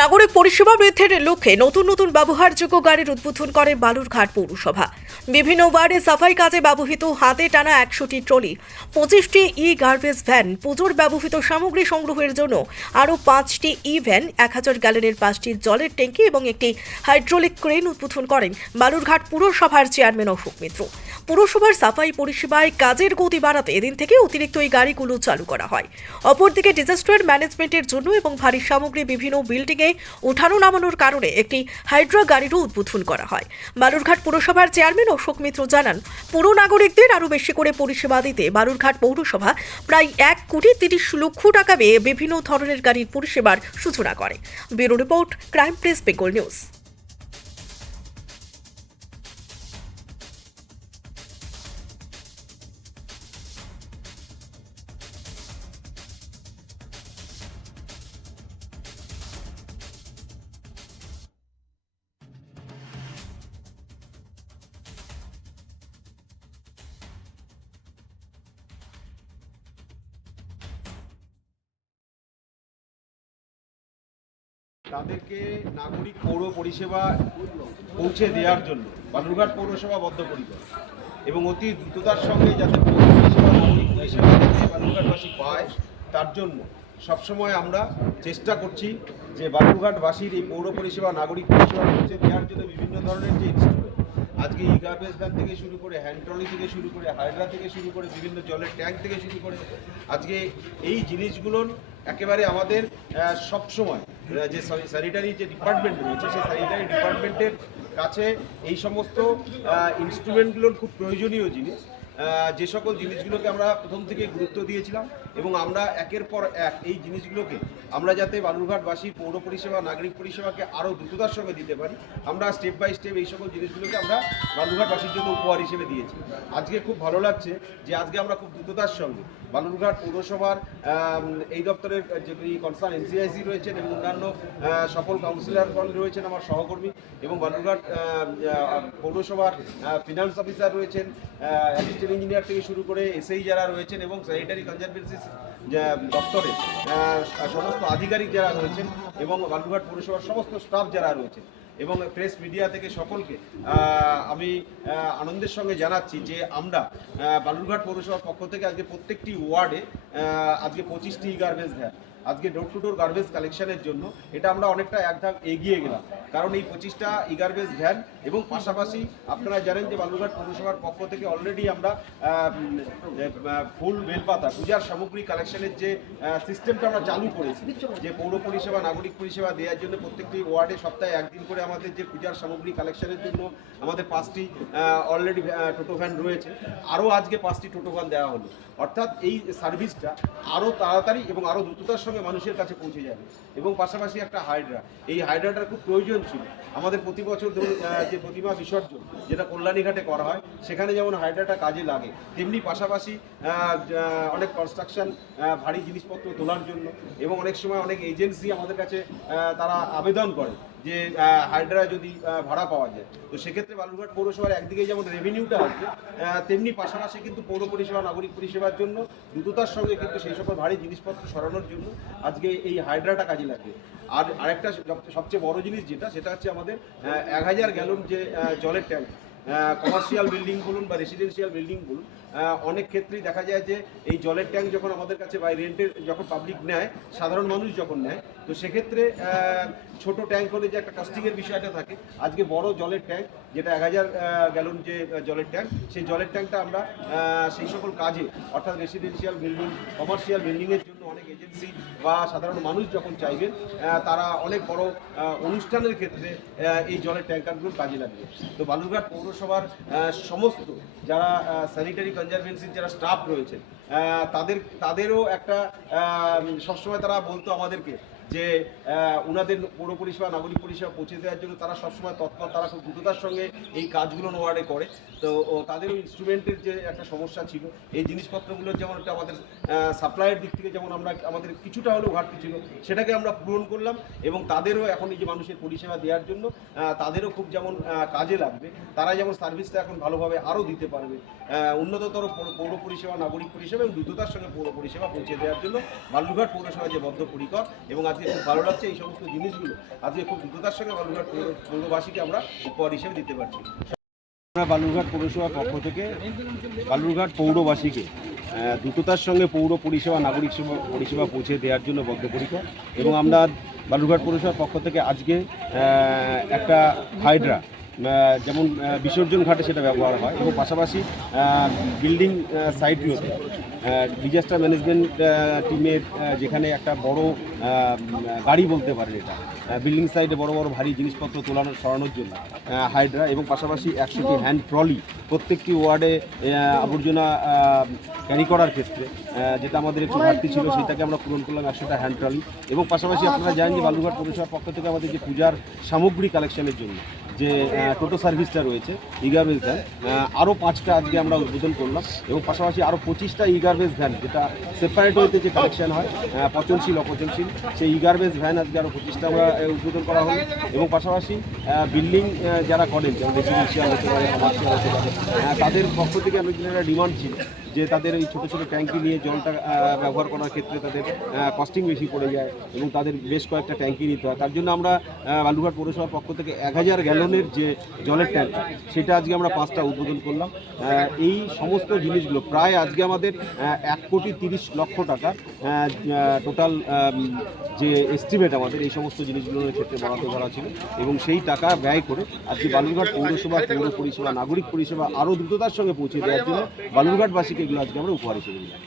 নাগরিক পরিষেবা বৃদ্ধির লক্ষ্যে নতুন নতুন ব্যবহারযোগ্য গাড়ির উদ্বোধন করে বালুরঘাট পৌরসভা। বিভিন্ন ওয়ার্ডে সাফাই কাজে ব্যবহৃত হাতে টানা একশোটি ট্রলি, পঁচিশটি ই গার্বেজ ভ্যান, পুজোর ব্যবহৃত সামগ্রী সংগ্রহের জন্য আরও পাঁচটি ই ভ্যান এক হাজার গ্যালনের পাঁচটি জলের ট্যাঙ্কি এবং একটি হাইড্রোলিক ক্রেন উদ্বোধন করেন বালুরঘাট পুরসভার চেয়ারম্যান অশোক মিত্র। পুরসভার সাফাই পরিষেবায় কাজের গতি বাড়াতে এদিন থেকে অতিরিক্ত এই গাড়িগুলো চালু করা হয়। অপরদিকে ডিজাস্টার ম্যানেজমেন্টের জন্য এবং ভারী সামগ্রী বিভিন্ন বিল্ডিংয়ে উঠানো নামানোর কারণে একটি হাইড্রা গাড়িরও উদ্বোধন করা হয়। বালুরঘাট পুরসভার চেয়ারম্যান অশোক মিত্র জানান, পুর নাগরিকদের আরও বেশি করে পরিষেবা দিতে বালুরঘাট পৌরসভা প্রায় এক কোটি তিরিশ লক্ষ টাকা ব্যয়ে বিভিন্ন ধরনের গাড়ির পরিষেবার সূচনা করে। Bureau report, crime press, Bengal news. তাদেরকে নাগরিক পৌর পরিষেবা পৌঁছে দেওয়ার জন্য বালুরঘাট পৌরসভা বদ্ধ বদ্ধপরিকর। এবং অতি দ্রুততার সঙ্গে যাতে পৌর পরিষেবা নাগরিক পরিষেবা বালুরঘাটবাসী পায়, তার জন্য সবসময় আমরা চেষ্টা করছি যে বালুরঘাটবাসীর এই পৌর পরিষেবা, নাগরিক পরিষেবা পৌঁছে দেওয়ার জন্য বিভিন্ন ধরনের যে আজকে ই গার্বেজ ভ্যান থেকে শুরু করে হ্যান্ড্রলি থেকে শুরু করে হাইড্রা থেকে শুরু করে বিভিন্ন জলের ট্যাঙ্ক থেকে শুরু করে আজকে এই জিনিসগুলোর একেবারে আমাদের সব সময় যে স্যানিটারি যে ডিপার্টমেন্ট রয়েছে, সেই স্যানিটারি ডিপার্টমেন্টের কাছে এই সমস্ত ইনস্ট্রুমেন্টগুলোর খুব প্রয়োজনীয় জিনিস। যে সকল জিনিসগুলোকে আমরা প্রথম থেকে গুরুত্ব দিয়েছিলাম এবং আমরা একের পর এক এই জিনিসগুলোকে আমরা যাতে বালুরঘাটবাসী, পৌর পরিষেবা, নাগরিক পরিষেবাকে আরও দ্রুততার সঙ্গে দিতে পারি, আমরা স্টেপ বাই স্টেপ এই সকল জিনিসগুলোকে আমরা বালুরঘাটবাসীর জন্য উপহার হিসেবে দিয়েছি। আজকে খুব ভালো লাগছে যে আজকে আমরা খুব দ্রুততার সঙ্গে বালুরঘাট পৌরসভার এই দপ্তরের যে কনসার্ন এনসিআইসি রয়েছেন এবং অন্যান্য সকল কাউন্সিলরগণ রয়েছেন আমার সহকর্মী এবং বালুরঘাট পৌরসভার ফিনান্স অফিসার রয়েছেন অ্যাসিস্ট্যান্ট ইঞ্জিনিয়ার থেকে শুরু করে এসআই যারা রয়েছেন এবং স্যানিটারি কনজারভেন্সি দপ্তরে সমস্ত আধিকারিক যারা রয়েছেন এবং বালুঘাট পৌরসভার সমস্ত স্টাফ যারা রয়েছেন। এবং প্রেস মিডিয়া থেকে সকলকে আমি আনন্দের সঙ্গে জানাচ্ছি যে আমরা বালুরঘাট পৌরসভার পক্ষ থেকে আজকে প্রত্যেকটি ওয়ার্ডে আজকে পঁচিশটি গার্বেজ ভ্যান আজকে ডোর টু ডোর গার্বেজ কালেকশনের জন্য এটা আমরা অনেকটা এক ধাপ এগিয়ে গেলাম। কারণ এই পঁচিশটা ই গার্বেজ ভ্যান এবং পাশাপাশি আপনারা জানেন যে বালুরঘাট পৌরসভার পক্ষ থেকে অলরেডি আমরা ফুল বেলপাতা, পূজার সামগ্রী কালেকশনের যে সিস্টেমটা আমরা চালু করেছি। যে পৌর পরিষেবা, নাগরিক পরিষেবা দেওয়ার জন্য প্রত্যেকটি ওয়ার্ডে সপ্তাহে একদিন করে আমাদের যে পূজার সামগ্রী কালেকশনের জন্য আমাদের পাঁচটি অলরেডি টোটো ভ্যান রয়েছে। আরও আজকে পাঁচটি টোটো ভ্যান দেওয়া হলো। অর্থাৎ এই সার্ভিসটা আরও তাড়াতাড়ি এবং আরও দ্রুততার সঙ্গে মানুষের কাছে পৌঁছে যাবে। এবং পাশাপাশি একটা হাইড্রা এই হাইড্রাটার খুব প্রয়োজন ছিল। আমাদের প্রতি বছর যে প্রতিমা বিসর্জন, যেটা কল্যাণীঘাটে করা হয়, সেখানে যেমন হাইড্রাটা কাজে লাগে, তেমনি পাশাপাশি অনেক কনস্ট্রাকশন ভারী জিনিসপত্র তোলার জন্য এবং অনেক সময় অনেক এজেন্সি আমাদের কাছে তারা আবেদন করে। যে হাইড্রা যদি ভাড়া পাওয়া যায়। তো সেক্ষেত্রে বালুরঘাট পৌরসভার একদিকে যেমন রেভিনিউটা আসবে তেমনি পাশাপাশি কিন্তু পৌর পরিষেবা, নাগরিক পরিষেবার জন্য দ্রুততার সঙ্গে কিন্তু সেই সকল ভারী জিনিসপত্র সরানোর জন্য আজকে এই হাইড্রাটা কাজে লাগবে। আর আরেকটা সবচেয়ে বড় জিনিস যেটা, সেটা হচ্ছে আমাদের এক হাজার গ্যালন যে জলের ট্যাঙ্ক কমার্শিয়াল বিল্ডিং বলুন বা রেসিডেন্সিয়াল বিল্ডিং বলুন অনেক ক্ষেত্রেই দেখা যায় যে এই জলের ট্যাঙ্ক যখন আমাদের কাছে বাই রেন্টের যখন পাবলিক নেয়, সাধারণ মানুষ যখন নেয়, তো সেক্ষেত্রে ছোট ট্যাঙ্ক হলে যে একটা কাস্টিংয়ের বিষয়টা থাকে। আজকে বড় জলের ট্যাঙ্ক, যেটা এক হাজার গ্যালন যে জলের ট্যাঙ্ক, সেই জলের ট্যাঙ্কটা আমরা সেই সকল কাজে, অর্থাৎ রেসিডেন্সিয়াল বিল্ডিং কমার্শিয়াল বিল্ডিংয়ের জন্য অনেক এজেন্সি বা সাধারণ মানুষ যখন চাইবেন তারা অনেক বড় অনুষ্ঠানের ক্ষেত্রে এই জলের ট্যাঙ্কারগুলো কাজে লাগবে। তো বালুরঘাট পৌরসভার সমস্ত যারা স্যানিটারি কনজারভেন্সির যারা স্টাফ রয়েছে তাদের তাদেরও একটা সবসময় তারা বলতো আমাদেরকে যে ওনাদের পৌর পরিষেবা নাগরিক পরিষেবা পৌঁছে দেওয়ার জন্য তারা সবসময় তৎপর, তারা খুব দ্রুততার সঙ্গে এই কাজগুলো ওয়ার্ডে করে। তো, ও তাদেরও ইনস্ট্রুমেন্টের যে একটা সমস্যা ছিল, এই জিনিসপত্রগুলোর যেমন একটা আমাদের সাপ্লাইয়ের দিক থেকে যেমন আমরা আমাদের কিছুটা হলেও ঘাটতি ছিল, সেটাকে আমরা পূরণ করলাম এবং তাদেরও এখন এই যে মানুষের পরিষেবা দেওয়ার জন্য তাদেরও খুব যেমন কাজে লাগবে, তারা যেমন সার্ভিসটা এখন ভালোভাবে আরও দিতে পারবে উন্নততর পৌর- পৌর পরিষেবা, নাগরিক পরিষেবা এবং দ্রুততার সঙ্গে পৌর পরিষেবা পৌঁছে দেওয়ার জন্য বালুরঘাট পৌরসভা যে বদ্ধপরিকর এবং আজকে খুব ভালো লাগছে এই সমস্ত জিনিসগুলো। আজকে খুব দ্রুততার সঙ্গে বালুরঘাট পৌরবাসীকে আমরা উপহার হিসেবে দিতে পারছি। আমরা বালুরঘাট পৌরসভার পক্ষ থেকে বালুরঘাট পৌরবাসীকে দ্রুততার সঙ্গে পৌর পরিষেবা, নাগরিক সেবা পরিষেবা পৌঁছে দেওয়ার জন্য বদ্ধপরিকর এবং আমরা বালুরঘাট পৌরসভার পক্ষ থেকে আজকে একটা হাইড্রা যেমন বিসর্জন ঘাটে সেটা ব্যবহার হয় এবং পাশাপাশি বিল্ডিং সাইটগুলোতে ডিজাস্টার ম্যানেজমেন্ট টিমের যেখানে একটা বড় গাড়ি বলতে পারেন এটা। বিল্ডিং সাইডে বড় বড়, ভারী জিনিসপত্র তোলানোর সরানোর জন্য হাইড্রা এবং পাশাপাশি একশোটি হ্যান্ড ট্রলি প্রত্যেকটি ওয়ার্ডে আবর্জনা ক্যারি করার ক্ষেত্রে যেটা আমাদের একটু ঘাটতি ছিল, সেটাকে আমরা পূরণ করলাম একশোটা হ্যান্ড ট্রলি এবং পাশাপাশি আপনারা জানেন যে বালুরঘাট পৌরসভার পক্ষ থেকে আমাদের যে পূজার সামগ্রী কালেকশনের জন্য যে টোটো সার্ভিসটা রয়েছে ইগারবেজ ভ্যান আরও পাঁচটা আজকে আমরা উদ্বোধন করলাম এবং পাশাপাশি আরও পঁচিশটা ইগারবেজ ভ্যান যেটা সেপারেট হইতে যে কালেকশন হয় পচনশীল, অপচনশীল, সেই ইগারবেজ ভ্যান আজকে আরও পঁচিশটা আমরা উদ্বোধন করা হলো। এবং পাশাপাশি বিল্ডিং যারা করেন, যেমন রেসিডেন্সিয়াল হতে পারে কমার্শিয়াল হতে পারে তাদের পক্ষ থেকে আমি একটা ডিমান্ড ছিল যে তাদের এই ছোটো ছোটো ট্যাঙ্কি নিয়ে জলটা ব্যবহার করার ক্ষেত্রে তাদের কস্টিং বেশি পড়ে যায় এবং তাদের বেশ কয়েকটা ট্যাঙ্কি নিতে হয়। তার জন্য আমরা আহ, বালুরঘাট পৌরসভার পক্ষ থেকে এক হাজার গ্যালনের যে জলের ট্যাঙ্ক সেটা আজকে আমরা পাঁচটা উদ্বোধন করলাম। এই সমস্ত জিনিসগুলো প্রায় আজকে আমাদের এক কোটি তিরিশ লক্ষ টাকা টোটাল যে এস্টিমেট আমাদের এই সমস্ত জিনিসগুলোর ক্ষেত্রে বরাদ্দ করা ছিল এবং সেই টাকা ব্যয় করে আজকে বালুরঘাট পৌরসভা পৌর পরিষেবা নাগরিক পরিষেবা আরও দ্রুততার সঙ্গে পৌঁছে দেওয়ার জন্য বালুরঘাটবাসীকে এগুলো আজকে আমরা উপহার হিসেবে দিলাম।